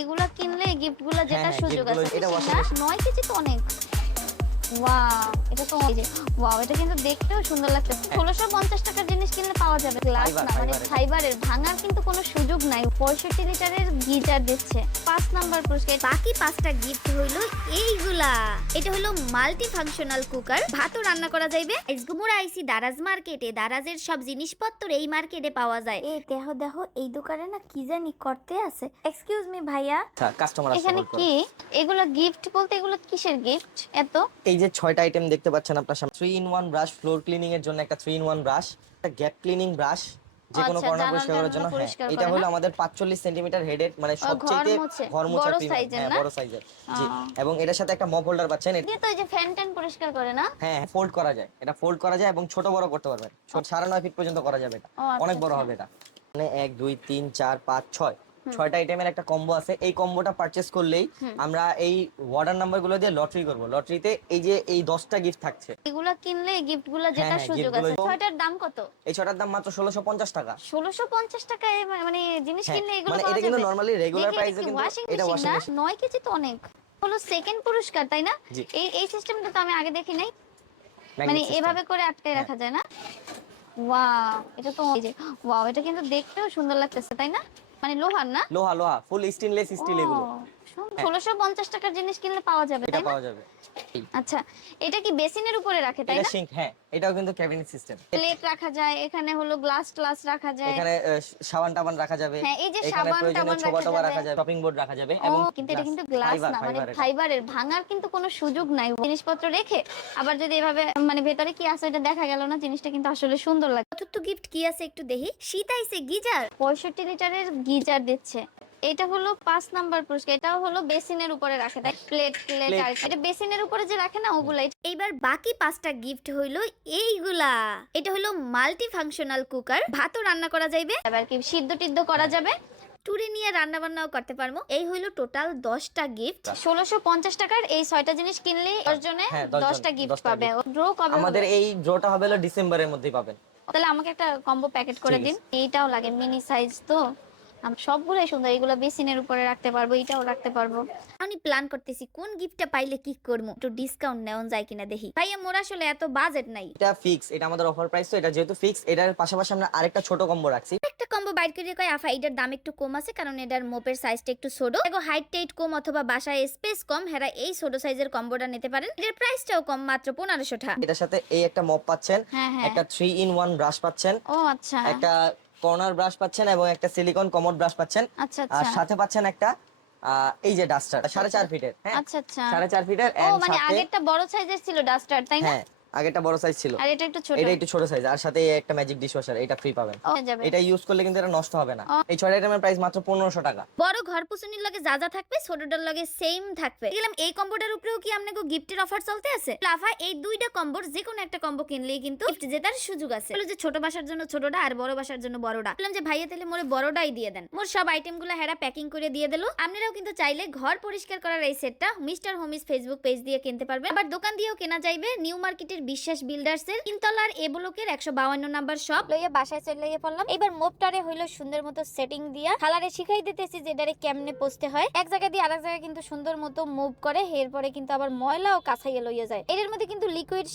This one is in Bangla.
এগুলা কিনলে গিফট গুলা যেটা হ্যাঁ, সুযোগ gift গুলো, আছে এটা washing না? machine। 9 কেজি তো অনেক। ওয়াও, এটা তো এই যে ওয়াও, এটা কিন্তু দেখতেও সুন্দর লাগছে। 1650 টাকার জিনিস কিনলে পাওয়া যাবে গ্লাস ফাইবার, না, মানে ফাইবারের। ফাইবারের, ভাঙার কিন্তু কোনো সুযোগ নাই। 65 লিটারের গিজার দিচ্ছে। 5 নাম্বার পুরস্কার। বাকি 5টা গিফট হইলো এইগুলা। এটা হলো মাল্টি ফাংশনাল কুকার, ভাতও রান্না করা যাইবে। আজগুমুরা আইসি দারাজ মার্কেটে, দারাজের সব জিনিসপত্র এই মার্কেটে পাওয়া যায়। এই দেখো দেখো, এই দোকানে না কি জানি করতে আছে। এক্সকিউজ মি ভাইয়া, কাস্টমার আসছে এখানে বলতো। কি এগুলো গিফট বলতে এগুলো কিসের গিফট এত? এই যে 6টা আইটেম দেখতে পাচ্ছেন আপনার সামনে, 3 in 1 ব্রাশ, ফ্লোর ক্লিনিং এর জন্য একটা 3 in 1 ব্রাশ, একটা গ্যাপ ক্লিনিং ব্রাশ, যে কোনো আচ্ছা, কর্নার জানালা পরিষ্কার করার জন্য। হ্যাঁ, পরিষ্কার এটা করে হলো না? আমাদের 45 সেন্টিমিটার হেডের, মানে ঘর সবচেয়ে মুছে ঘর মোছা বড় প্রিমিয়াম। সাইজের হ্যাঁ, না? বড় সাইজের। জি, এবং এটার সাথে একটা মপ হোল্ডার পাচ্ছেন। দিয়ে তো এই যে ফ্যান ট্যান পরিষ্কার করে না? হ্যাঁ, ফোল্ড করা যায়, এটা ফোল্ড করা যায় এবং ছোট বড় করতে পারবেন। 9.5 ফিট পর্যন্ত করা যাবে এটা, ও আচ্ছা, অনেক বড় আচ্ছা। হবে এটা। মানে 1 2 3 4 5 6, 6টা আইটেমের একটা কম্বো আছে। এই কম্বোটা পারচেজ করলেই আমরা এই অর্ডার নাম্বারগুলো দিয়ে লটারি করব। লটারিতে এই যে এই 10টা গিফট থাকছে। এগুলা কিনলে গিফট গুলা হ্যাঁ, যেটা হ্যাঁ, সুযোগ gift আছে। গুলো- ছয়টার দাম কত? এই 6টার দাম মাত্র 1650 টাকা। 1650 টাকায় মানে জিনিস হ্যাঁ, কিনলে এগুলো মানে পাওয়া এটা যাবে? কিন্তু নরমালি রেগুলার দেখি, প্রাইসে কিন্তু ওয়াশিং এটা মেশিন ওয়াশিং না? মেশিন। 9 কেজি তো অনেক। হলো সেকেন্ড পুরস্কার, তাই না? জি। এই সিস্টেমটা তো আমি আগে দেখি নাই। মানে ম্যাগনেট সিস্টেম। এভাবে করে আটকায় রাখা যায় না? ওয়াও, এটা তো এই যে ওয়াও, এটা কিন্তু দেখতেও সুন্দর লাগতেছে, তাই না? মানে লোহার না? লোহা, লোহা, ফুল স্টেনলেস ও, স্টিল এগুলো। 1650 টাকার জিনিস কিনলে পাওয়া যাবে, এটা তাই না? পাওয়া যাবে। আচ্ছা, এটা কি বেসিনের উপরে রাখে, তাই এটা না? সিঙ্ক, হ্যাঁ, এটাও কিন্তু ক্যাবিনেট সিস্টেম। প্লেট রাখা যায়, এখানে হলো গ্লাস ট্লাস রাখা যায়। এখানে সাবান টাবান রাখা যাবে। হ্যাঁ, এই যে এখানে সাবান প্রয়োজনীয় টাবান ছোবা রাখা টোবা যাবে। রাখা যাবে, শপিং বোর্ড রাখা যাবে। ও, এবং কিন্তু এটা কিন্তু গ্লাস ফাইবার, না, মানে ফাইবার এটা। ফাইবারের, ভাঙার কিন্তু কোনো সুযোগ নাই। জিনিসপত্র রেখে আবার যদি এভাবে মানে ভেতরে কি আছে এটা দেখা গেল না, জিনিসটা কিন্তু আসলে সুন্দর লাগে। চতুর্থ গিফট কি আছে একটু দেখি। শীত আইছে, গিজার 65 লিটারের গিজার দিচ্ছে। এটা হলো 5 নাম্বার পুরস্কার। এটাও হলো বেসিনের উপরে রাখে, তাই প্লেট প্লেট আর এটা বেসিনের উপরে যে রাখে না ওগুলাই। এইবার বাকি 5টা গিফট হইলো এইগুলা। এটা হলো মাল্টি ফাংশনাল কুকার, ভাতও রান্না করা যাইবে, আবার কি সিদ্ধ টিদ্ধ করা যাবে, টুরে নিয়ে রান্না বান্নাও করতে পারবো। এই হইলো টোটাল 10টা গিফট। 1650 টাকার এই 6টা জিনিস কিনলেই 10 জনে হ্যাঁ, 10 জন, 10টা গিফট 10টা পাবে। gift। ড্র কবে আমাদের হবে? এই ড্রটা হবে হলো ডিসেম্বরের মধ্যেই পাবেন। তাহলে আমাকে একটা কম্বো প্যাকেট করে ঠিক দিন। আছে। এইটাও লাগে, মিনি সাইজ তো। সবগুলোই সুন্দর, এগুলো বেসিনের উপরে রাখতে পারবো, এটাও রাখতে পারবো। আমি প্ল্যান করতেছি কোন গিফটটা পাইলে কি করবো, একটু ডিসকাউন্ট নেওয়া যায় কিনা দেখি। ভাইয়া, মোর আসলে এত বাজেট নাই। এটা ফিক্স, এটা আমাদের অফার প্রাইস, তো এটা যেহেতু ফিক্স, এটার পাশাপাশি আমরা আরেকটা ছোট কম্বো রাখছি। একটা কম্বো বাইর করে কয় আফা এটার দাম একটু কম আছে, কারণ এটার মোপের সাইজটা একটু ছোট, এগো হাইট টাইট কম অথবা বাসায় স্পেস কম, হেরা এই ছোট সাইজের কম্বোটা নিতে পারেন। এটার প্রাইসটাও কম, মাত্র 1500 টাকা। এটার সাথে এই একটা মপ পাচ্ছেন, হ্যাঁ, হ্যাঁ। একটা 3 in 1 ব্রাশ পাচ্ছেন, ও আচ্ছা, একটা কর্নার ব্রাশ পাচ্ছেন এবং একটা সিলিকন কমোড ব্রাশ পাচ্ছেন। আচ্ছা, আর আচ্ছা। সাথে পাচ্ছেন একটা এই যে ডাস্টার 4.5 ফিটের। হ্যাঁ, আচ্ছা, আচ্ছা। 4.5 ফিটের। ও, এন্ড মানে সাথে আগেরটা বড় সাইজের ছিল ডাস্টার, তাই না? হ্যাঁ, আগেরটা বড় সাইজ ছিল, আর এটা একটু ছোট। এটা একটু ছোট সাইজ। আর সাথে এই একটা ম্যাজিক ডিশওয়াশার, এটা ফ্রি পাবেন। ও, হয়ে যাবে। এটা ইউজ করলে কিন্তু এটা নষ্ট হবে না। ও। এই 6 আইটেমের প্রাইস মাত্র 1500 টাকা। বড় ঘর পুছনির লগে যা যা থাকবে ছোটটার লগে সেম থাকবে। গেলাম এই কম্বোটার উপরেও কি আপনাকে গিফটের অফার চলতে আছে? লাফা এই দুইটা কম্বোর যে কোনো একটা কম্বো কিনলেই কিন্তু গিফট জেতার সুযোগ আছে। বলে যে ছোট বাসার জন্য ছোটটা আর বড় বাসার জন্য বড়টা। বললাম যে ভাইয়া তাহলে মোরে বড়টাই দিয়ে দেন। মোর সব আইটেমগুলো হেরা প্যাকিং করে দিয়ে দিল। আপনারাও কিন্তু চাইলে ঘর পরিষ্কার করার এই সেটটা মিস্টার হোমিস ফেসবুক পেজ দিয়ে কিনতে পারবেন। আবার দোকান দিয়েও কেনা যাইবে। নিউ মার্কেটের বিশ্বাস বিল্ডার্স এর 3 তলার এ ব্লকের 152 নাম্বার শপ। লইয়া বাসায় চলে পড়লাম। এবার মোপটারে হইলো সুন্দর মতো সেটিং দিয়া খালারে শিখাই দিতেছি যে এটারে কেমনে পোস্টে হয়। এক জায়গা দিয়ে আরেক জায়গায় কিন্তু সুন্দর মতো মুভ করে, এরপরে কিন্তু আবার ময়লা ও কাছাইয়ে লইয়া যায়। এর মধ্যে কিন্তু লিকুইড